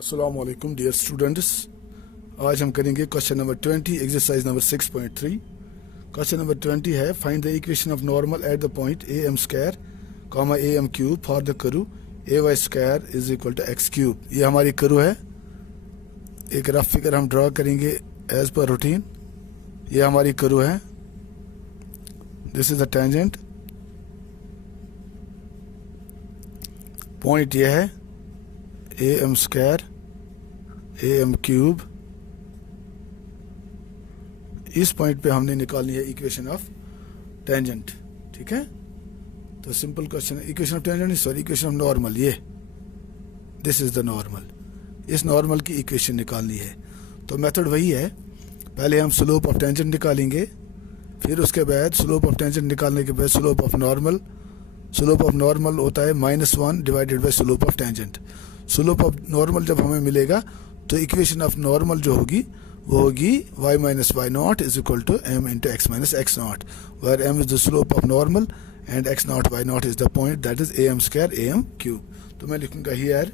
अस्सलाम वालेकुम dear students. आज हम करेंगे question number 20 exercise number 6.3। Question number 20 है find the equation of normal at the point a m square comma a m cube for the curve a y square is equal to x cube. ये हमारी curve है। एक rough figure हम draw करेंगे as per routine. ये हमारी curve है। This is the tangent. Point ये है a m square a m cube. इस पॉइंट पे हमने निकालनी है इक्वेशन ऑफ टेंजेंट। ठीक है, तो सिंपल क्वेश्चन है। Equation of tangent sorry equation of normal. ये दिस इज द नॉर्मल। इस नॉर्मल की इक्वेशन निकालनी है। तो मेथड वही है, पहले हम स्लोप ऑफ टेंजेंट निकालेंगे, फिर उसके बाद स्लोप ऑफ टेंजेंट निकालने के बाद slope of normal. Slope of normal होता है -1 divided by slope of tangent. Slope of normal जब हमें मिलेगा तो इक्वेशन ऑफ नॉर्मल जो होगी वो होगी y minus y not is equal to m into x minus x not, where m is the slope of normal and x not y not is the point that is am square am cube. तो मैं लिखूंगा here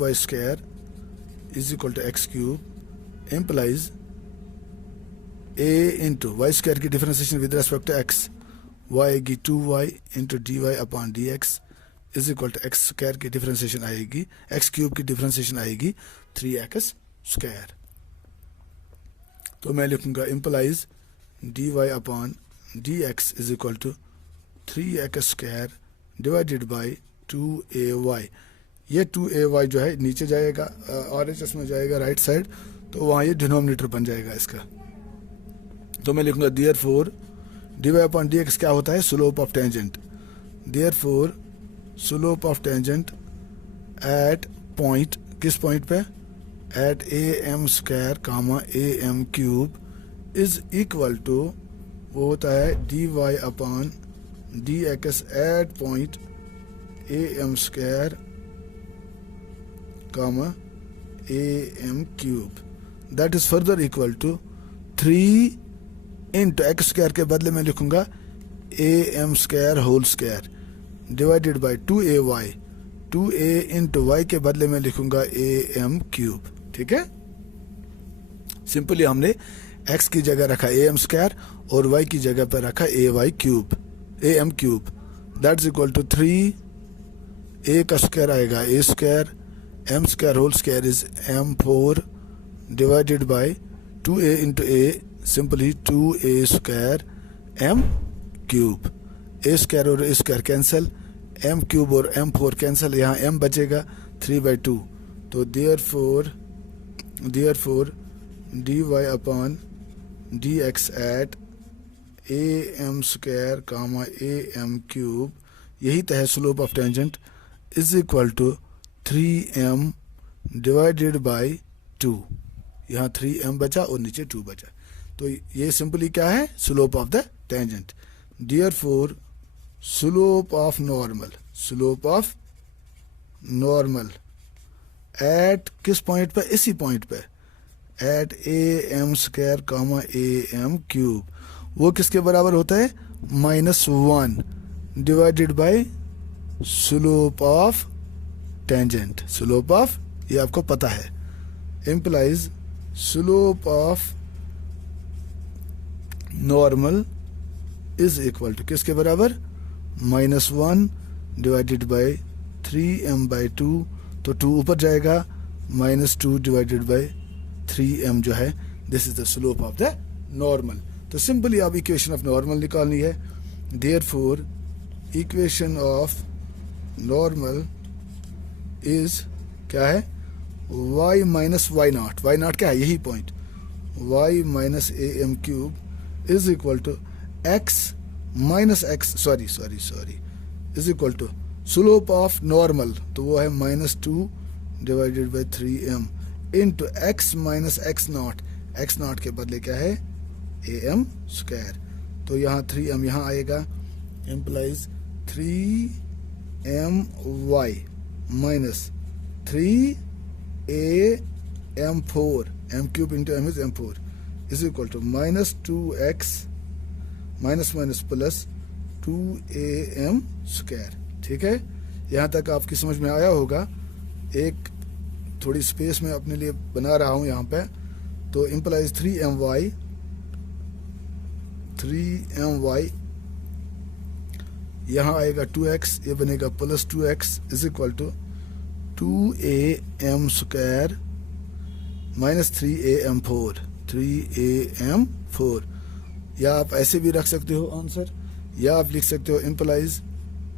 ay square is equal to x cube implies a into y square की differentiation with respect to x y आएगी 2y into d y upon d x is equal to x square की differentiation आएगी, x cube की differentiation आएगी 3x square. तो मैं लिखूंगा implies d y upon d x is equal to 3x square divided by 2ay। ये 2ay जो है नीचे जाएगा, RHS में जाएगा राइट साइड, तो वहाँ ये डिनोमिनेटर बन जाएगा इसका। तो मैं लिखूंगा therefore d y upon d x क्या होता है, slope of tangent. Therefore slope of tangent at point, किस पॉइंट पे, at a m square comma a m cube is equal to, वो होता है d y upon d x at point a m square comma a m cube that is further equal to 3 into x square के बदले में लिखूंगा a m square whole square divided by 2ay, 2a into y के बदले में लिखूंगा a m cube. ठीक है, सिंपली हमने x की जगह रखा ए एम स्क्वायर और y की जगह पर रखा a y cube, a m cube that is equal to 3 a का स्क्वायर आएगा a square, m square whole square is m4 divided by 2a into a simply 2a square m cube. a square और a square cancel, m cube और m4 cancel, यहाँ m बचेगा 3/2। तो therefore d y upon d x at a m square comma a m cube, यही तो है slope of tangent, is equal to 3m divided by 2। यहाँ 3m बचा और नीचे 2 बचा। तो ये सिंपली क्या है, slope of the tangent. Therefore slope of normal at किस पॉइंट पे, इसी पॉइंट पे, at a m square comma a m cube, वो किसके बराबर होता है, -1 divided by slope of tangent. Slope of, ये आपको पता है, implies slope of normal is equal to किसके बराबर, -1 डिवाइडेड बाई 3m/2, तो 2 ऊपर जाएगा, -2 डिवाइडेड बाई 3m जो है, this is the slope of the normal. तो सिंपली आप इक्वेशन ऑफ नॉर्मल निकालनी है। Therefore equation of normal is क्या है, y minus y naught, y naught क्या है, यही point, y minus a m cube is equal to x minus x sorry is equal to slope of normal, तो वो है -2 divided by 3m into x minus x naught के बदले क्या है, ए एम स्क्वायर। तो यहाँ 3m यहाँ आएगा, implies 3m y minus 3a m4, m cube into m is m4 is equal to -2x minus plus 2am square. ठीक है, यहाँ तक आपकी समझ में आया होगा। एक थोड़ी स्पेस में अपने लिए बना रहा हूँ यहाँ पे। तो इम्प्लाइज 3my यहाँ आएगा 2x, ये बनेगा plus 2x is equal to 2am² minus 3am4 या आप ऐसे भी रख सकते हो आंसर, या आप लिख सकते हो implies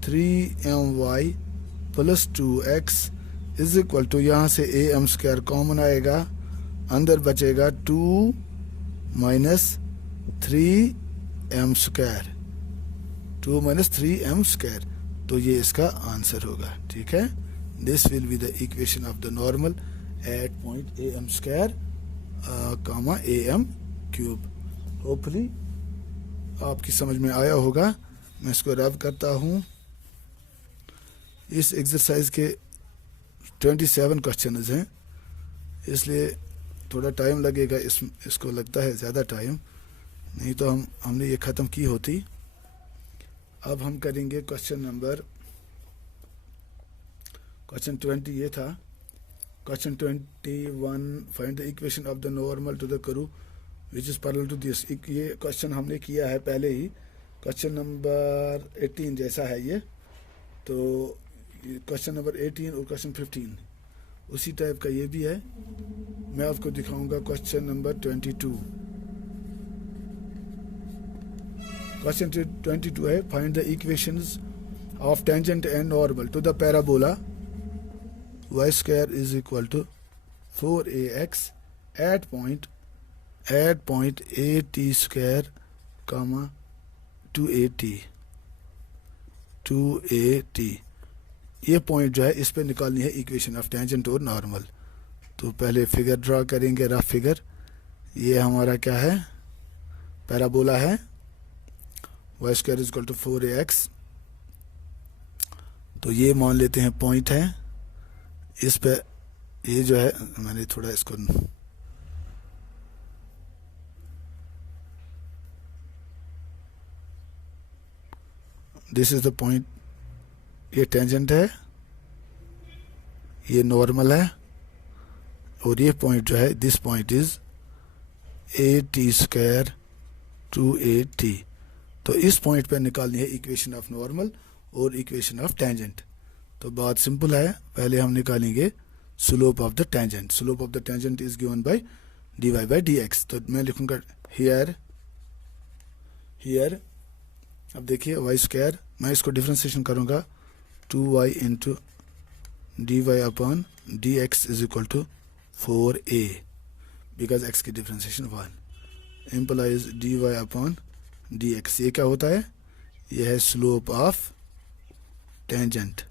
3my plus 2x is equal to, यहाँ से am² कॉमन आएगा, अंदर बचेगा 2 माइनस 3m², 2 माइनस 3m²। तो ये इसका आंसर होगा। ठीक है, this will be the equation of the normal at point am² comma am³। Hopefully आपकी समझ में आया होगा। मैं इसको रब करता हूँ। इस एक्सरसाइज के 27 क्वेश्चंस हैं, इसलिए थोड़ा टाइम लगेगा। इसको लगता है ज़्यादा टाइम, नहीं तो हमने ये ख़त्म की होती। अब हम करेंगे क्वेश्चन 20 ये था। Question 21 find the equation of the normal to the curve which is parallel to this. ये क्वेश्चन हमने किया है पहले ही, क्वेश्चन नंबर 18 जैसा है ये। तो क्वेश्चन नंबर 18 और क्वेश्चन 15 उसी टाइप का ये भी है। मैं आपको दिखाऊंगा क्वेश्चन नंबर 22। क्वेश्चन 22 है find the equations of tangent and normal to the parabola y² is equal to 4ax at point at² comma 2at। ये पॉइंट जो है इस पे निकालनी है इक्वेशन ऑफ टेंजेंट और नॉर्मल। तो पहले फिगर ड्रा करेंगे, रफ फिगर। ये हमारा क्या है, पैराबोला है, y² is equal to 4ax। तो ये मान लेते हैं पॉइंट है। इस पे ये जो है, मैंने थोड़ा इसको दिस इज द पॉइंट, ये टेंजेंट है, ये नॉर्मल है, और ये पॉइंट जो है this point is at² 2at। तो इस पॉइंट पे निकालनी है इक्वेशन ऑफ नॉर्मल और इक्वेशन ऑफ टेंजेंट। तो बात सिंपल है, पहले हम निकालेंगे slope of the tangent. Slope of the tangent is given by dy/dx। तो मैं लिखूंगा हियर। अब देखिए y², मैं इसको डिफरेंशिएशन करूंगा 2y into dy/dx is equal to 4a because x की डिफरेंशिएशन 1 इम्प्लाइज dy/dx। ये क्या होता है, ये है slope of tangent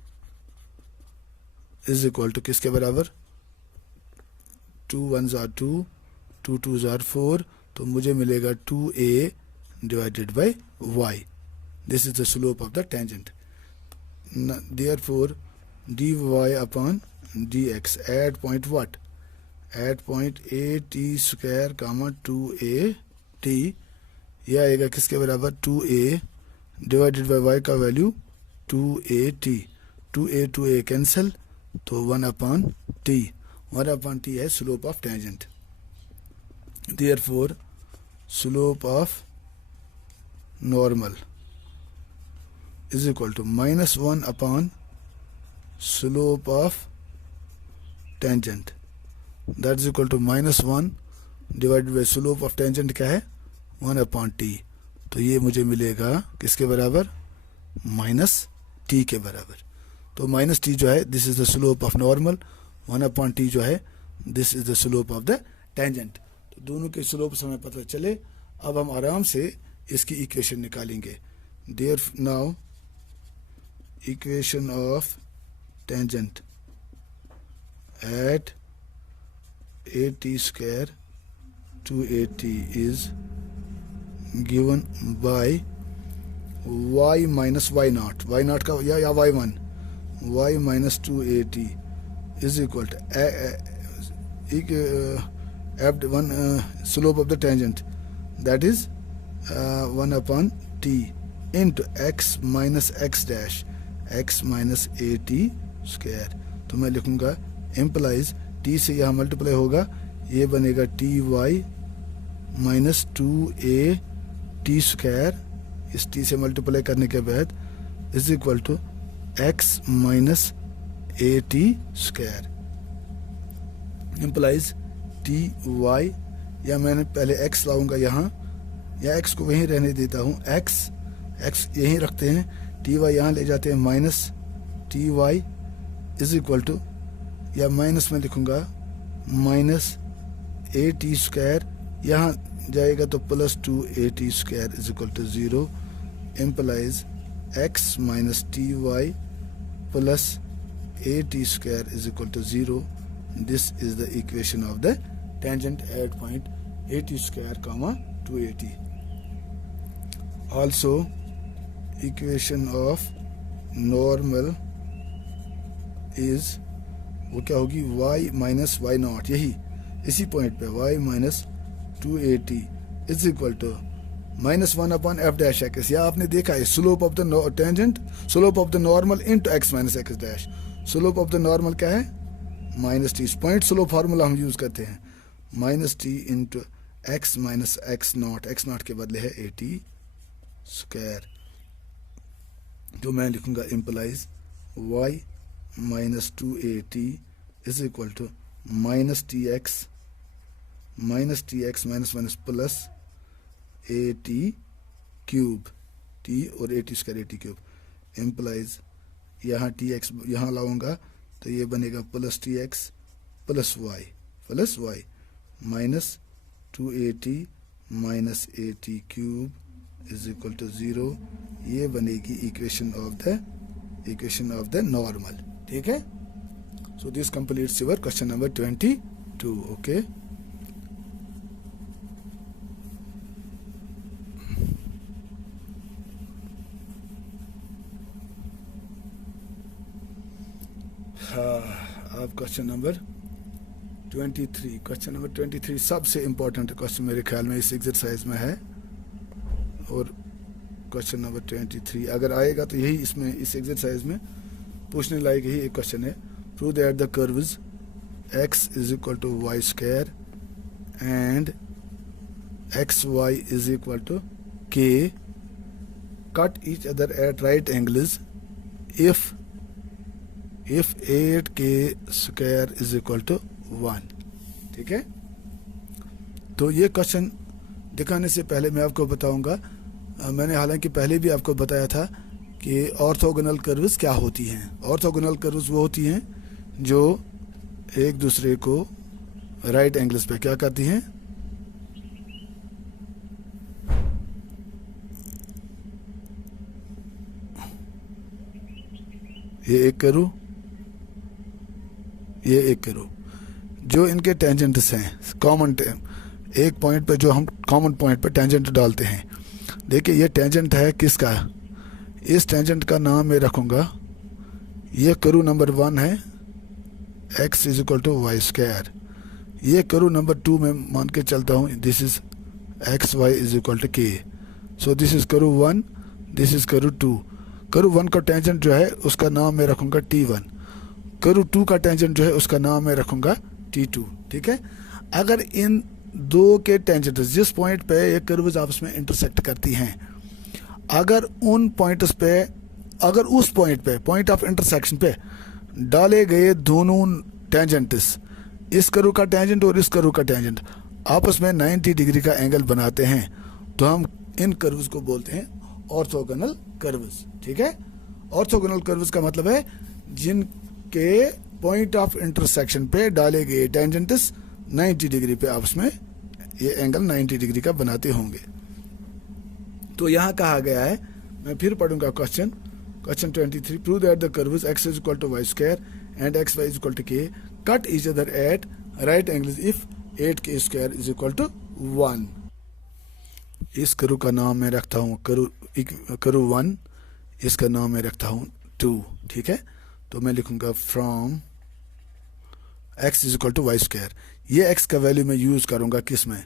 is equal to किसके बराबर, 2 1s are 2, 2 2s are 4। तो मुझे मिलेगा 2a divided by y। This is the slope of the tangent. Therefore dy/dx at point what, at point at² comma 2at। यह आएगा किसके बराबर, 2a divided by y का वैल्यू 2at। 2a कैंसिल, तो 1/t। 1/t है slope of tangent. Therefore slope of normal is equal to -1 slope of tangent, that is equal to -1 divided by slope of tangent क्या है, 1/t। तो ये मुझे मिलेगा किसके बराबर, -t के बराबर। तो -t जो है this is the slope of normal, 1/t जो है this is the slope of the tangent. तो दोनों के स्लोप हमें पता चले। अब हम आराम से इसकी इक्वेशन निकालेंगे। There now equation of tangent at at² 2at is given by y minus y0, y0 का या y1, y minus 2at is equal to slope of the tangent, that is 1/t into x minus x dash। X minus a t square. तो मैं लिखूंगा employees T से यहाँ multiply होगा, ये बनेगा t y minus 2a t square, इस t से मल्टीप्लाई करने के बाद is equal to x minus a t square implies t y, या मैंने पहले एक्स लाऊंगा यहाँ, या एक्स को वहीं रहने देता हूँ, एक्स यहीं रखते हैं, टी वाई यहाँ ले जाते हैं minus t y is equal to, या माइनस में लिखूंगा माइनस ए टी स्क्वायर, यहाँ जाएगा तो plus 2a square is equal to 0 implies x minus t y plus a t square is equal to 0. This is the equation of the tangent at point at square comma 280. Also equation of normal is वो क्या होगी, y minus y not, यही इसी point पे y minus 280 is equal to minus 1 upon f dash x, या आपने देखा है slope of the tangent, slope of the normal into x minus x dash. Slope of the normal क्या है, minus t. Point slope formula हम use करते हैं, minus t into x minus x naught, x naught के बदले है 80 square. जो मैं लिखूंगा implies y minus 280 is equal to minus t x minus minus plus a t cube, t और a t square a t cube implies, यहाँ t x यहाँ लाऊंगा तो ये बनेगा plus t x plus y minus 280 minus a t cube is equal to 0. ये बनेगी equation of the normal. ठीक है. So this completes your question number 22. Okay. अब क्वेश्चन नंबर 23. क्वेश्चन नंबर 23 सबसे इम्पोर्टेंट क्वेश्चन मेरे ख्याल में इस एक्सरसाइज में है. और क्वेश्चन नंबर 23 अगर आएगा तो यही इसमें इस एक्सरसाइज में पूछने लायक यही एक क्वेश्चन है. Prove that the curves x is equal to y square and x y is equal to k cut each other at right angles if 8k square is equal to 1. ठीक है. तो ये question दिखाने से पहले मैं आपको बताऊंगा, मैंने हालांकि पहले भी आपको बताया था कि ऑर्थोगोनल कर्व्स क्या होती हैं. ऑर्थोगोनल कर्व्स वो होती हैं जो एक दूसरे को राइट एंगल्स पे क्या करती हैं, ये एक कर्व, ये एक कर्व, जो इनके टेंजेंट्स हैं कॉमन, एक पॉइंट पे जो हम कॉमन पॉइंट पे टेंजेंट डालते हैं. देखिए ये टेंजेंट है किसका, इस टेंजेंट का नाम मैं रखूंगा, ये कर्व नंबर 1 है x is equal to y square. ये कर्व नंबर 2 में मान के चलता हूँ, this is x y is equal to k. So this is curve 1, this is curve 2. Curve 1 का टेंजेंट जो है उसका नाम मैं रखूंगा T1. कर्व 2 का टेंजेंट जो है उसका नाम मैं रखूंगा T2. ठीक है. अगर इन दो के टेंजेंट जिस पॉइंट पे ये कर्व्स आपस में इंटरसेक्ट करती हैं, अगर उन पॉइंट्स पे, अगर उस पॉइंट पे, पॉइंट ऑफ इंटरसेक्शन पे डाले गए दोनों टेंजेंट्स, इस कर्व का टेंजेंट और इस कर्व का टेंजेंट आपस में 90 डिग्री का एंगल बनाते हैं, तो हम इन कर्व्स को बोलते हैं ऑर्थोगोनल कर्व्स. ठीक है. ऑर्थोगोनल कर्व्स का मतलब है जिनके पॉइंट ऑफ इंटरसेक्शन पे डाले गए टेंजेंट्स 90 डिग्री पे आपस में ये एंगल 90 डिग्री का बनाते होंगे. तो यहाँ कहा गया है, मैं फिर पढ़ूंगा question 23. Prove that the curves x is equal to y square and x y is equal to k cut each other at right angles if 8k square is equal to 1. इस कर्व का नाम मैं रखता हूँ curve 1, इसका नाम मैं रखता हूँ 2. ठीक है. तो मैं लिखूंगा from x is equal to y square. ये x का वैल्यू मैं यूज करूंगा किस में,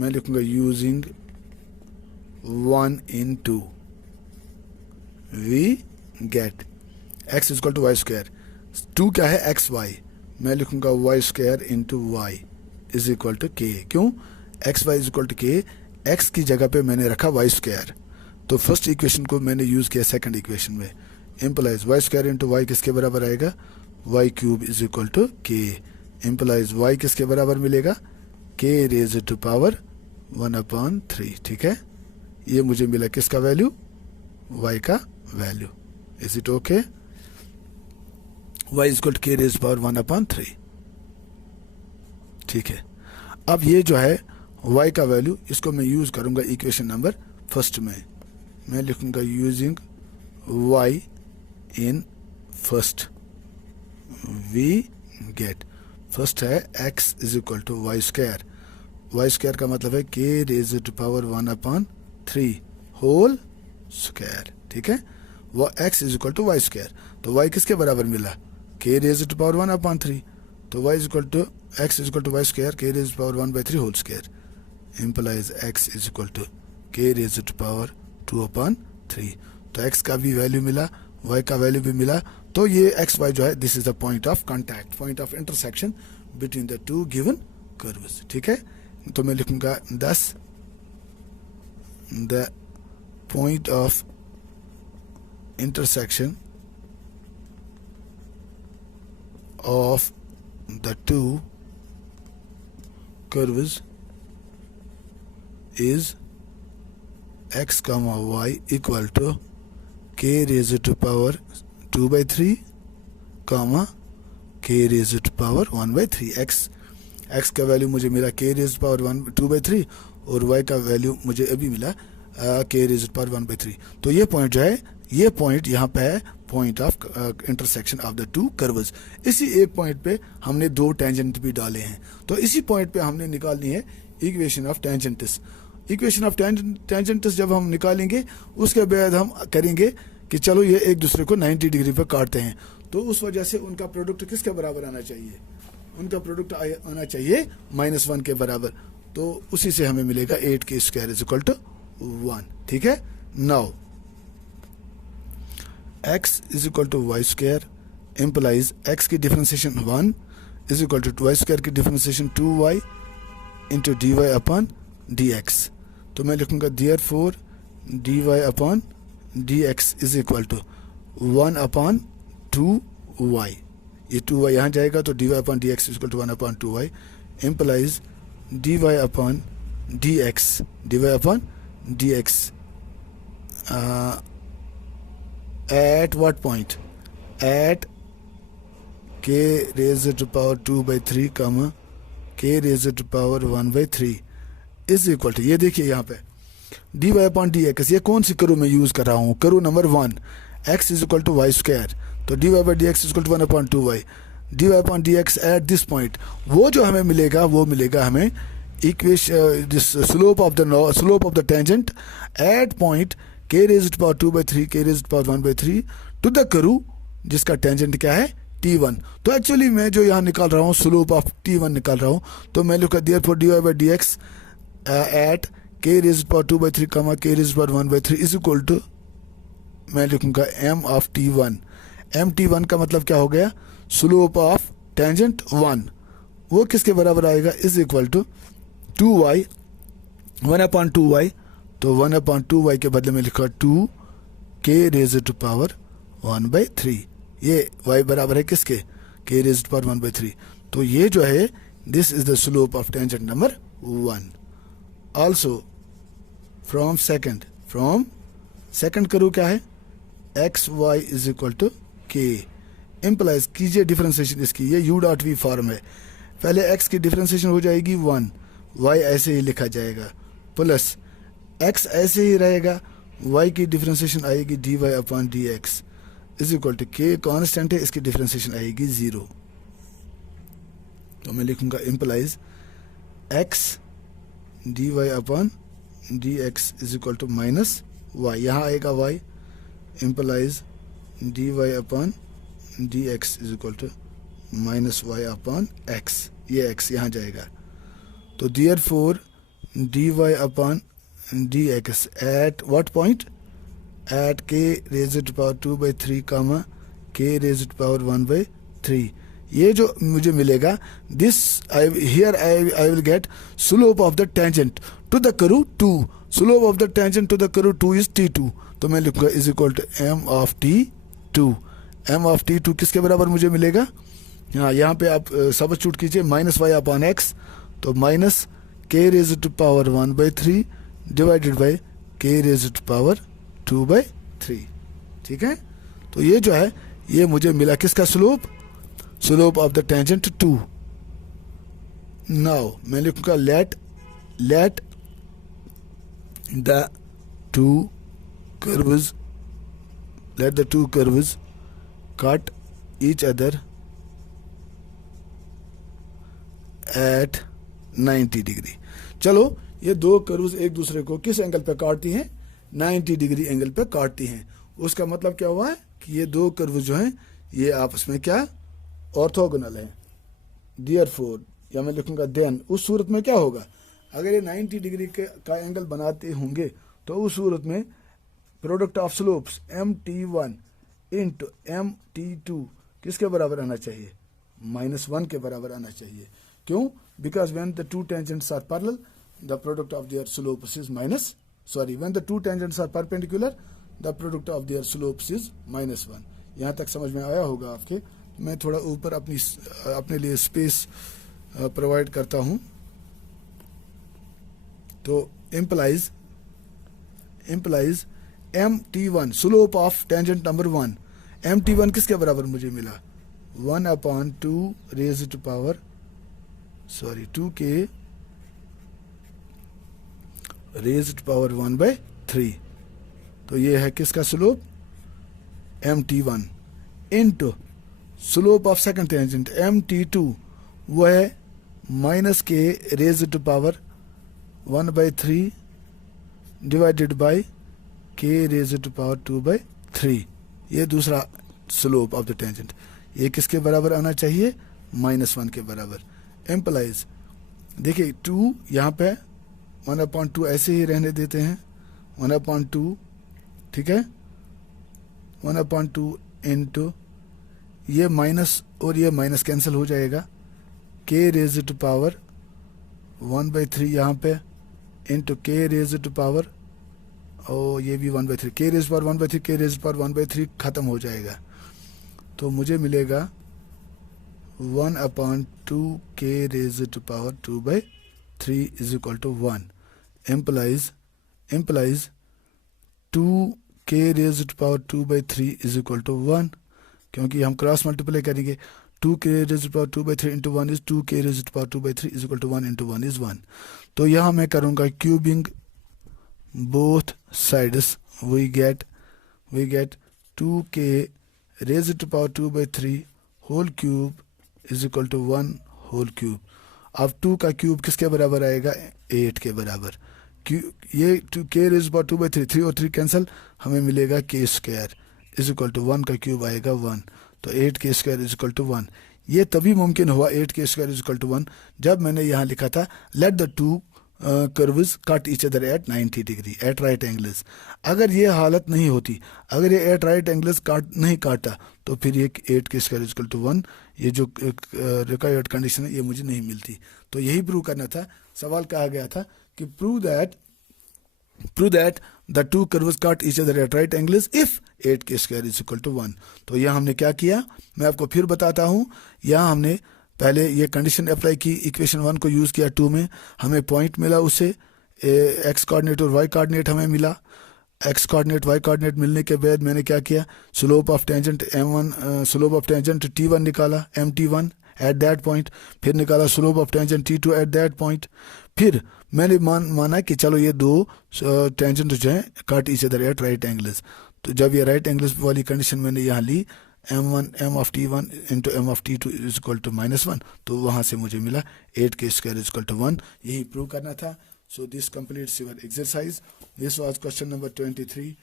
मैं लिखूंगा using 1 in 2 v get x is equal to y square, 2 क्या है एक्स वाई, मैं लिखूंगा y square into y is equal to k. क्यों? X y is equal to k, x की जगह पे मैंने रखा वाई स्क्वायर, तो फर्स्ट इक्वेशन को मैंने यूज़ किया सेकंड इक्वेशन में। Implies y square into y किसके बराबर आएगा, y cube is equal to k. Implies y किसके बराबर मिलेगा, के रेज टू पावर 1/3। ठीक है, ये मुझे मिला किसका वैल्यू, वाई का value. Is it okay? Y is equal to k raise power 1/3। ठीक है, अब ये जो है y का वैल्यू, इसको मैं यूज़ करूँगा इक्वेशन नंबर फर्स्ट में। मैं लिखूँगा using y in first, we get, first है x is equal to y square, y square का मतलब है k raise to power 1/3 whole square. ठीक है, वो x is equal to y square, तो y किसके बराबर मिला, k रेज टू पावर 1/3, तो y is equal to x is equal to y square k raise to power 1/3 whole square. implies x is equal to k raised to power 2/3। तो x का भी value मिला, y का value भी मिला, तो ये x y जो है this is the point of contact, point of intersection between the two given curves. ठीक है, तो मैं लिखूंगा thus the point of intersection of the two curves is x comma y equal to k raised to power 2/3 comma k raised to power 1/3। x का value मुझे मिला k raised to power 2/3 और y का value मुझे अभी मिला k raised to power 1/3। तो ये पॉइंट जो है, ये पॉइंट यहाँ पे है point of intersection of the two curves. इसी एक पॉइंट पे हमने दो टेंजेंट भी डाले हैं, तो इसी पॉइंट पे हमने निकालनी है equation of tangents. Equation of tangents जब हम निकालेंगे उसके बाद हम करेंगे कि चलो ये एक दूसरे को 90 डिग्री पर काटते हैं, तो उस वजह से उनका प्रोडक्ट किसके बराबर आना चाहिए, उनका प्रोडक्ट आना चाहिए -1 के बराबर, तो उसी से हमें मिलेगा 8k square is equal to 1। ठीक है, now x is equal to y square implies x की differentiation 1 is equal to y square की differentiation 2y into dy upon dx। तो मैं लिखूंगा therefore dy upon dx is equal to 1/2y। ये 2y यहाँ जाएगा तो dy upon dx is equal to 1/2y implies dy upon dx at what point, at k raised to power 2/3 comma k raised to power 1/3 is equal to, ये देखिए यहाँ पे dy upon dx, ये कौन सी करू मैं यूज कर रहा हूँ, curve number 1, x is equal to y square, तो dy by dx is equal to 1/2y, dy upon dx at this point, वो जो हमें मिलेगा वो मिलेगा हमें equation this slope of the tangent at point k raised to power 2/3 k raised to power 1/3 to the curve जिसका tangent क्या है t1। तो एक्चुअली मैं जो यहाँ निकाल रहा हूँ स्लोप ऑफ t1 निकाल रहा हूँ, तो मैं लिखूंगा therefore dy by dx at k raised to power 2/3 comma k raised to power 1/3 is equal to, मैं लिखूंगा m of t1। m t1 का मतलब क्या हो गया, स्लोप ऑफ टेंजेंट 1, वो किसके बराबर आएगा, is equal to 2y 1/2y, तो 1/2y के बदले में लिखा 2k raised to power 1/3, ये y बराबर है किसके, k raised to power 1/3। तो ये जो है this is the slope of tangent number 1। Also from second curve क्या है, x y is equal to k, implies कीजिए डिफरेंशिएशन इसकी, ये u डॉट वी फॉर्म है, पहले x की डिफरेंशिएशन हो जाएगी 1, y ऐसे ही लिखा जाएगा, प्लस x ऐसे ही रहेगा, y की डिफरेंशिएशन आएगी dy upon dx is equal to k constant है, इसकी डिफरेंशिएशन आएगी 0। तो मैं लिखूंगा implies x dy upon dx is equal to -y, यहाँ आएगा y, इम्प्लाइज dy upon dx is equal to -y upon x, ये x यहाँ जाएगा, तो therefore dy upon dx at what point, at k raise to power 2/3 comma k raise to power 1/3। ये जो मुझे मिलेगा this I will get slope of the tangent to the curve 2। Slope of the tangent to the curve 2 is t2, तो मैं लिखूंगा is equal to m of t2। m of t2 किसके बराबर मुझे मिलेगा? हाँ, यहाँ पे आप सब्स्टिट्यूट कीजिए -y/x, तो minus k raise to power 1/3 divided by k raise to power 2/3। ठीक है, तो ये जो है ये मुझे मिला किसका slope? Slope of the tangent 2। Now मैं लिखूंगा let the two curves cut each other at 90 degree. चलो, ये दो कर्व्स एक दूसरे को किस एंगल पे काटती हैं? 90 डिग्री एंगल पे काटती हैं। उसका मतलब क्या हुआ है कि ये दो कर्व्स जो हैं ये आपस में क्या ऑर्थोगोनल हैं। देयरफॉर, या मैं लिखूंगा देन, उस सूरत में क्या होगा? अगर ये 90 डिग्री का एंगल बनाते होंगे तो उस सूरत में product of slopes mt1 into mt2 किसके बराबर आना चाहिए? -1 के बराबर आना चाहिए। क्यों? Because when the two tangents are parallel the product of their slopes is when the two tangents are perpendicular the product of their slopes is -1। यहाँ तक समझ में आया होगा आपके। मैं थोड़ा ऊपर अपने लिए स्पेस प्रोवाइड करता हूँ। तो implies mt1 slope of tangent number 1, mt1 किसके बराबर मुझे मिला? 1/2 raise to power 2k raise to power 1/3। तो ये है किसका slope? mt1 into slope of second tangent mt2, वो है -k raise to power 1/3 divided by k raise to power 2/3। ये दूसरा स्लोप ऑफ द टेंजेंट, ये किसके बराबर आना चाहिए? -1 के बराबर। एम्प्लाइज, देखिए 2 यहाँ पे 1/2 ऐसे ही रहने देते हैं, 1/2, ठीक है, 1/2 इंटू ये माइनस और ये माइनस कैंसिल हो जाएगा, k रेज टू पावर 1/3 यहाँ पे into k raise to power, और ये भी 1/3, k raise power 1/3, k raise power 1/3 खत्म हो जाएगा। तो मुझे मिलेगा 1/2 k raise to power 2/3 is equal to 1। Implies 2 k raise to power 2/3 is equal to 1, क्योंकि हम क्रॉस मल्टीप्लाई करेंगे। 2 k raise to power 2/3 into 1 is 2 k raise to power 2/3 is equal to 1 into 1 is 1। तो यहाँ मैं करूँगा cubing both sides, we get 2k raised to power 2/3 whole cube is equal to 1 whole cube। अब 2 का cube किसके बराबर आएगा? 8 के बराबर। ये 2k raised to power 2/3, 3 और 3 कैंसिल, हमें मिलेगा k square is equal to 1 का क्यूब आएगा 1, तो 8k square is equal to 1। ये तभी मुमकिन हुआ 8k square is equal to 1 जब मैंने यहाँ लिखा था let the two curves cut each other eight 90 degree at right angles. अगर ये हालत नहीं होती, अगर ये एट राइट एंगल्स नहीं काटता, तो फिर ये 8k स्क्वायर इक्वल टू 1, ये जो रिक्वायर्ड कंडीशन है ये मुझे नहीं मिलती। तो यही प्रूव करना था। सवाल कहा गया था कि prove that the two curves cut each other at right angles if 8k square is equal to 1। तो यह हमने क्या किया, मैं आपको फिर बताता हूँ। यहाँ हमने पहले ये कंडीशन अप्लाई की, इक्वेशन 1 को यूज़ किया 2 में, हमें पॉइंट मिला, उससे एक्स कोऑर्डिनेट और वाई कोऑर्डिनेट हमें मिला। एक्स कोऑर्डिनेट वाई कोऑर्डिनेट मिलने के बाद मैंने क्या किया, स्लोप ऑफ टेंजेंट t1 निकाला, mt1 एट दैट पॉइंट, फिर निकाला slope of tangent t2 at that point. फिर मैंने माना कि चलो ये दो टेंजेंट जो हैं cut each other at right angles. तो जब ये राइट एंगल्स वाली कंडीशन मैंने यहाँ ली, m of t1 into m of t2 is equal to -1, तो वहाँ से मुझे मिला 8k square is equal to 1। यही प्रूव करना था। सो this completes your exercise. This was question number 23।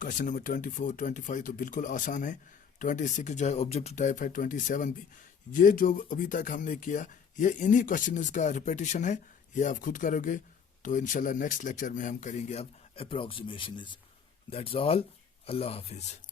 Question number 24, 25 तो बिल्कुल आसान है। 26 जो है ऑब्जेक्टिव टाइप है, 27 भी। ये जो अभी तक हमने किया ये इन्हीं क्वेश्चन का रिपीटिशन है, ये आप खुद करोगे। तो इंशाल्लाह नेक्स्ट लेक्चर में हम करेंगे अब अप्रॉक्सीमेशंस। That's all. अल्लाह हाफिज़.